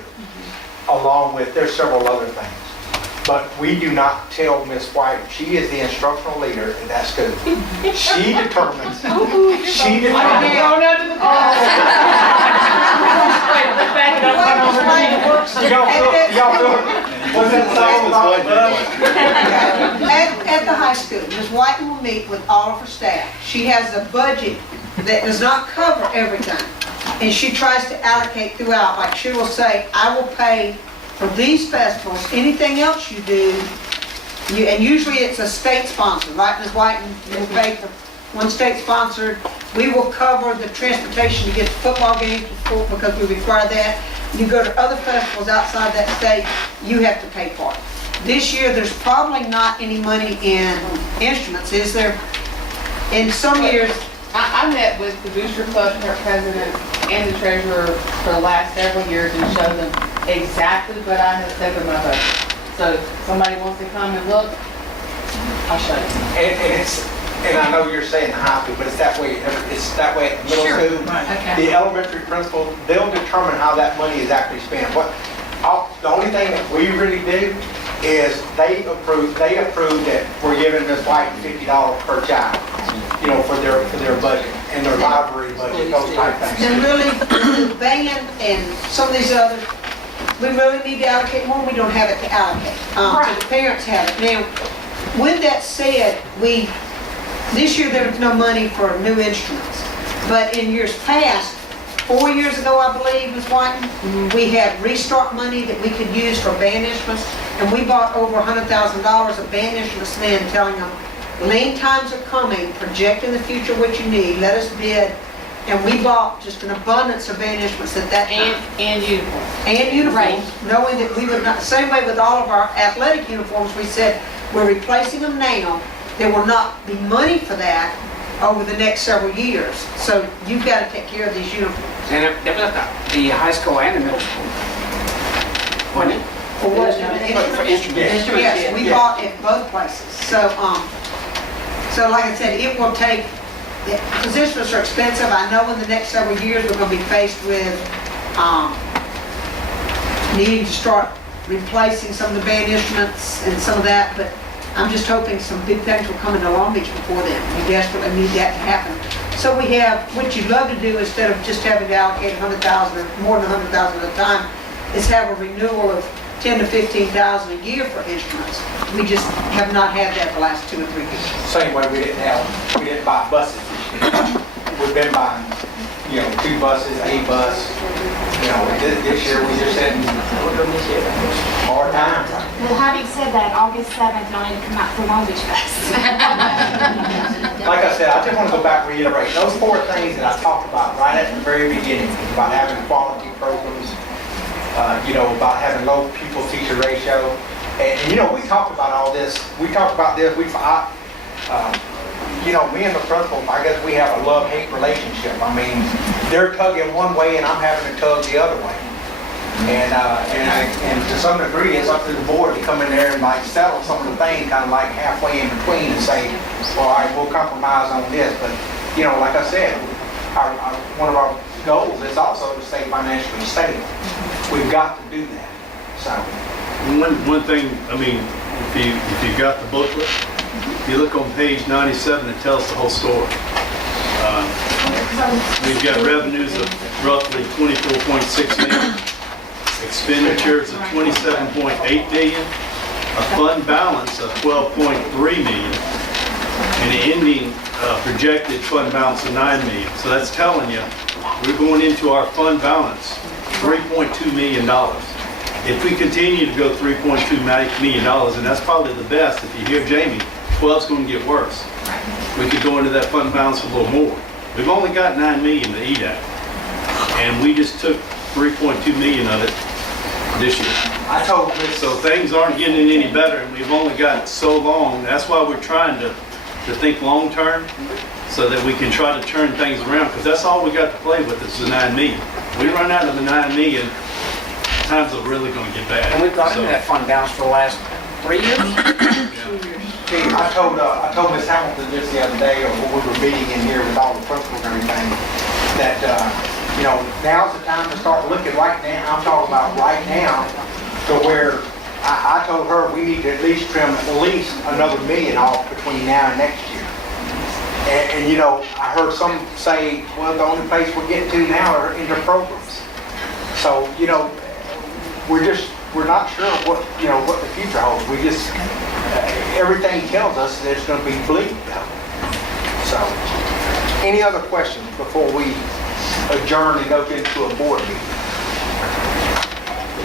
school. Along with, there's several other things. But we do not tell Miss White, she is the instructional leader at that school. She determines, she determines. Y'all feel, what's that song about? At the high school, Ms. Whiten will meet with all of her staff. She has a budget that does not cover everything. And she tries to allocate throughout, like she will say, I will pay for these festivals, anything else you do, and usually it's a state sponsor, right, Ms. Whiten? You'll pay for one state sponsored. We will cover the transportation to get to football games because we require that. You go to other festivals outside that state, you have to pay for it. This year, there's probably not any money in instruments, is there? In some years, I met with the Booster Club president and the treasurer for the last several years and showed them exactly what I have said in my budget. So if somebody wants to come and look, I'll show you. And I know you're saying high school, but it's that way at middle school. okay. Mm-hmm. The elementary principal, they'll determine how that money is actually spent. The only thing that we really do is they approve that we're giving Ms. White $50 per child, for their budget and their library budget, those type things. And really, the band and some of these others, we really need to allocate more. We don't have it to allocate. So the parents have it. Now, with that said, this year there was no money for new instruments. But in years past, 4 years ago, I believe, Ms. Whiten, we had restart money that we could use for band instruments. And we bought over $100,000 of band instruments then, telling them, lean times are coming, project in the future what you need, let us bid. And we bought just an abundance of band instruments at that time. And uniforms. And uniforms, knowing that we would not, same way with all of our athletic uniforms, we said, we're replacing them now. There will not be money for that over the next several years. So you've got to take care of these uniforms. And it was at the high school and the middle school. Wasn't it? For what? For instruments. Yes, we bought at both places. So like I said, it will take, because instruments are expensive. I know in the next several years, we're going to be faced with needing to start replacing some of the band instruments and some of that, but I'm just hoping some big things will come into Long Beach before then. We desperately need that to happen. So we have, what you'd love to do instead of just having to allocate 100,000 or more than 100,000 at a time, is have a renewal of 10 to 15,000 a year for instruments. We just have not had that the last 2 or 3 years. Same way we didn't buy buses this year. We've been buying, 2 buses, a bus. This year we just had hard times. Well, having said that, August 7th, y'all need to come out for Long Beach Fest. Like I said, I just want to go back and reiterate, those 4 things that I talked about right at the very beginning, about having quality programs, about having low pupil-teacher ratio. And we talked about all this. We talked about this. Me and the principal, I guess we have a love-hate relationship. I mean, they're tugging one way and I'm having to tug the other way. And to some degree, it's up to the board to come in there and settle some of the things kind of halfway in between and say, well, all right, we'll compromise on this. But, like I said, one of our goals is also to stay financially stable. We've got to do that. So one thing, if you got the booklet, if you look on page 97, it tells the whole story. We've got revenues of roughly 24.6 million, expenditures of 27.8 million, a fund balance of 12.3 million, and an ending projected fund balance of 9 million. So that's telling you we're going into our fund balance $3.2 million. If we continue to go $3.2 million, and that's probably the best, if you hear Jamie, 12's going to get worse. We could go into that fund balance a little more. We've only got 9 million to eat at, and we just took 3.2 million of it this year. I told Chris, So things aren't getting any better, and we've only got so long. That's why we're trying to think long term, so that we can try to turn things around, because that's all we got to play with is the 9 million. We run out of the 9 million, times are really going to get bad. And we've got into that fund balance for the last 3 years? I told Ms. Hamilton this the other day, or when we were meeting in here with all the principals and everything, that You know, now's the time to start looking right now, I'm talking about right now, to where I told her we need to at least trim at least another $1 million off between now and next year. And you know, I heard some say, well, the only place we're getting to now are inter programs. So, you know, we're not sure what, you know, what the future holds. We just, everything tells us that it's gonna be bleak. So, any other questions before we adjourn and go into a board meeting?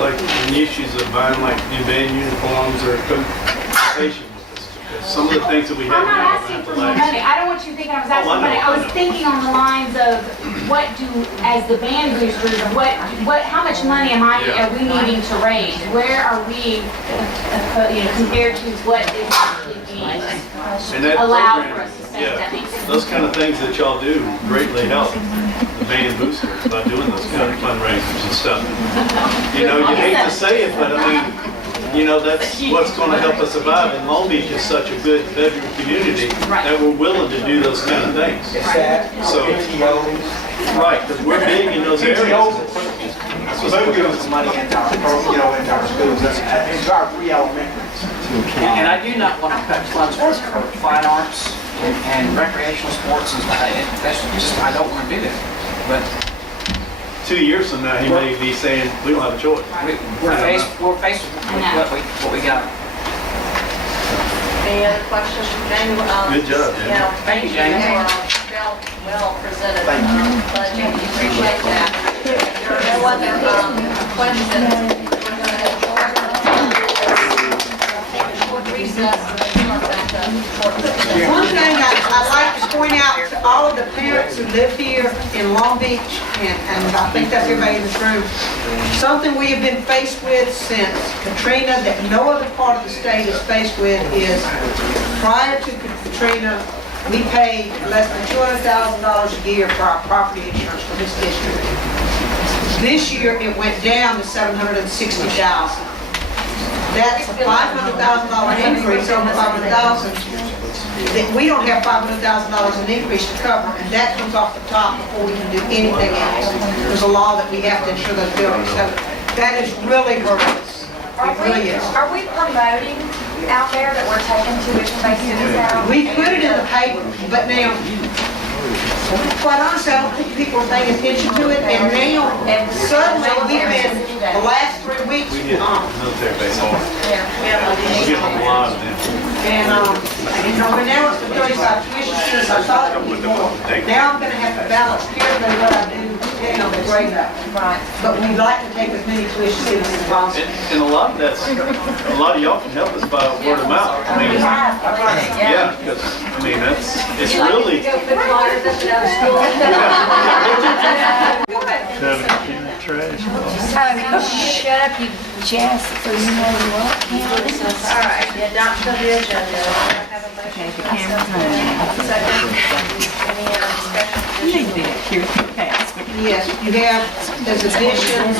Like the issues of buying like new band uniforms or compensation with us. Because some of the things that we have I'm not now are asking going to for more last. money. I don't want you to think I was asking Oh, I for money. know, I I was know. thinking on the lines of what do, as the band boosters, how much money Yeah. are we needing to raise? Where are we, you know, compared to what is actually being And that allowed for program, us to spend, if that makes sense? those kind of things that y'all do greatly help the band boosters by doing those kind of fundraisers and stuff. You know, you hate to say it, but I mean, you know, that's what's going to help us survive. And Long Beach is such a good veteran community that we're willing to do those kind of things. It's that, So- PTOs. Right, because we're big in those areas. PTOs will give us money into our, you know, into our schools, into our free elementaries. And I do not want to cut funds for fine arts and recreational sports and stuff. That's just, I don't want to do that. But 2 years from now, he may be saying, we don't have a choice. we're faced with what we got. Any other questions from Jamie? Good job, Jamie. Yeah, Thank you, Jamie. Well presented Thank you. budget, we appreciate that. If there are no other questions, we're going to take a short recess and then start back up. One thing I'd like to point out to all of the parents who live here in Long Beach, and I think that's everybody in this room, something we have been faced with since Katrina that no other part of the state is faced with is, prior to Katrina, we paid less than $200,000 a year for our property insurance for this district. This year, it went down to $760,000. That's a $500,000 increase over $500,000. We don't have $500,000 in increase to cover, and that comes off the top before we can do anything else. There's a law that we have to insure those buildings, so that is really hurt us. It really is. Are we promoting out there that we're taking tuition-based students out? We put it in the paper, but now, quite honestly, I don't think people are paying attention to it, and now, suddenly, we've been, the last 3 weeks, We get military base off. Yeah, we have a We get a lot of them. and, you know, but now it's the 35 tuition students, I thought it would be more. Now I'm gonna have to balance carefully what I do, you know, the grade level. Right. But we'd like to take as many tuition students as possible. And a lot of that's, a lot of y'all can help us by word of mouth. I mean, yeah, because, I mean, that's, it's really, Go put flyers up and out of school. Shut up, you Jess, so you know what? All right, the adoption of the agenda. I have a motion to accept it. Second. Any discussion? Yes, you have, as additions,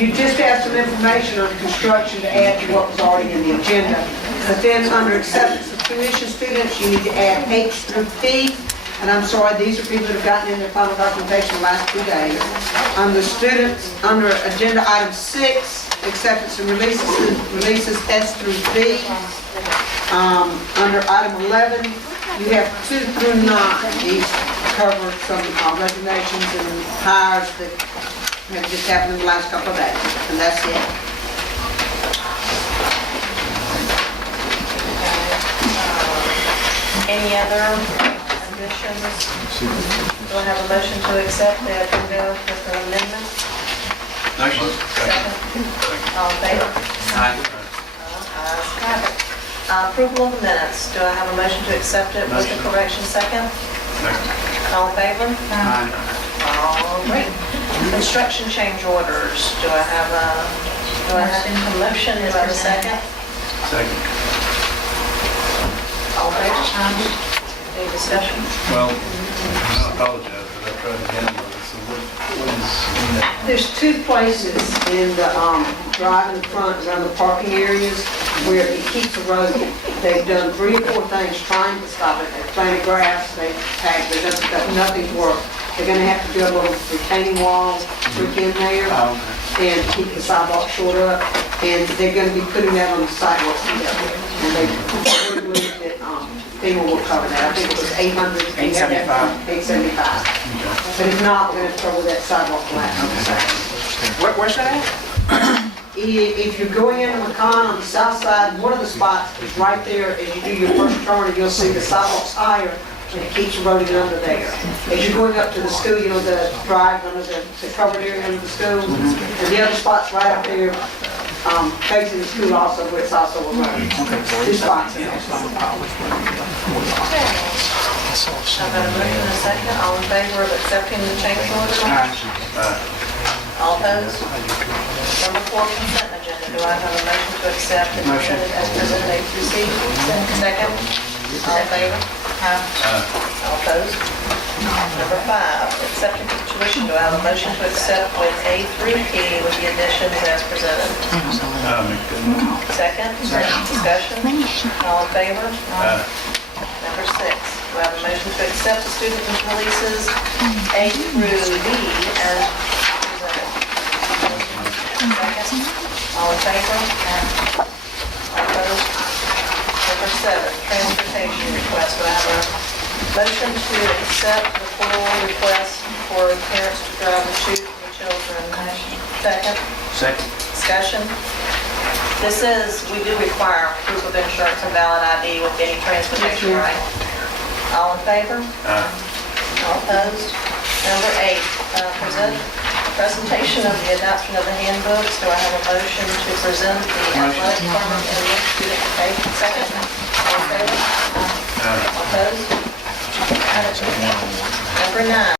you just have some information on construction to add to what was already in the agenda. But then, under acceptance of tuition students, you need to add H through P. And I'm sorry, these are people that have gotten in their final documentation the last 2 days. Under students, under agenda item 6, acceptance and releases S through B. Under item 11, you have 2 through 9. These cover some resignations and hires that have just happened in the last couple of days. And that's it. Any other additions? Do I have a motion to accept the agenda with the amendment? Motion. Second. All in favor? Aye. Ayes have it. Approval of the minutes. Do I have a motion to accept it with the correction second? All in favor? Aye. All right. Construction change orders. Do I have a motion? Do I have a second? Second. All in favor? Any discussion? Well, I apologize, but I tried to handle it, so what is in that? There's 2 places in the drive in the front around the parking areas where it keeps eroding. They've done 3 or 4 things trying to stop it. They've planted grass, they've tagged, they've done nothing's worked. they're gonna have to do a little retaining wall brick in there and keep the sidewalk short up. And they're gonna be putting that on the sidewalk. And they believe that, FEMA will cover that. I think it was 800. 875. 875. But if not, we're gonna cover that sidewalk flat. Where's that at? If you're going into McCon on the south side, one of the spots is right there as you do your first turn, and you'll see the sidewalk's higher, and it keeps eroding under there. As you're going up to the school, you know, the drive under the covered area under the school, and the other spot's right up there, facing the school also, where it's also eroding. Two spots in there. I've got a motion and a second. All in favor of accepting the change order? All opposed? Number 4, consent agenda. Do I have a motion to accept and presented as presented A through C? Second. All in favor? All opposed? Number 5, accepting tuition. Do I have a motion to accept with A through P with the additions as presented? Second. Discussion. All in favor? Number 6, do I have a motion to accept the student releases A through D as presented? Second. All in favor? All opposed? Number 7, transportation request. Do I have a motion to accept the full request for parents to drive and shoot the children? Second. Discussion. This is, we do require proof of insurance and valid ID with any transportation, right? All in favor? All opposed? Number 8, presentation of the adoption of the handbooks. Do I have a motion to present the athletic department and the student pay? Second. All in favor? All opposed? Number 9.